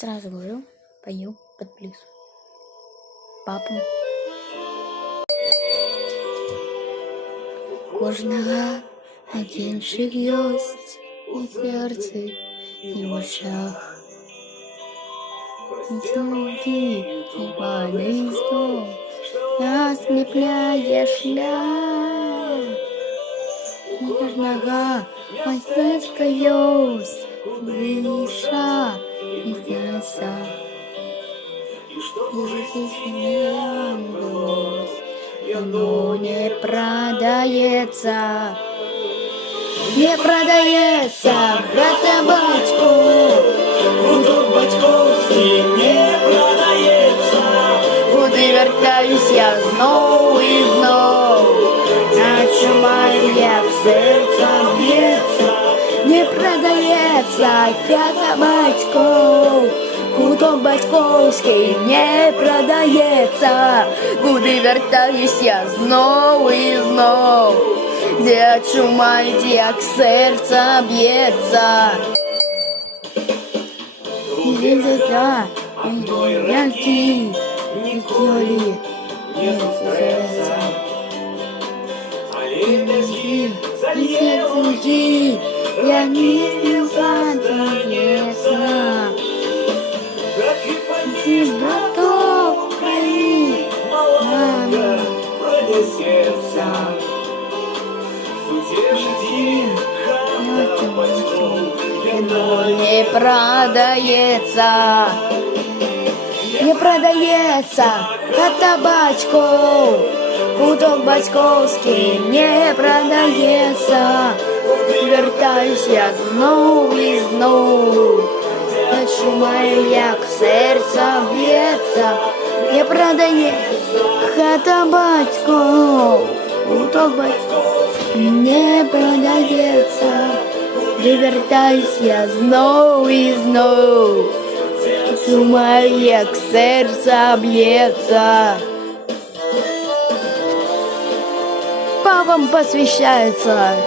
Сразу говорю, пою под плюс. Папу. Кожного одинших ёсть и сердце, и в ушах. Тюки, упали снов, ослепляешь шлях. Кожного одинших ёсть, дыша и сердца. Оно не продается, не продается, брата батьку, гудок батьковський не продається. Куди вертаюсь я знов і знов, наче як серце б'ється, не продається, брата батько. Гудок батьковський не продається, куди вертаюсь я знов і знов, де чумають, як серце б'ється. Візика, які ніколи не серця. І я не співпадається. Ти ж браток країн, мама, пронесеться. Не продається, не продається, хата батьков, гудок батьковський не продається. Вертаюсь я знов і знов, чумаю, як серце б'ється, не продається, хата батьков, гудок батьковський не продається. Вертаюсь я знов і знов, чумаю, як серце б'ється. Папам посвящается.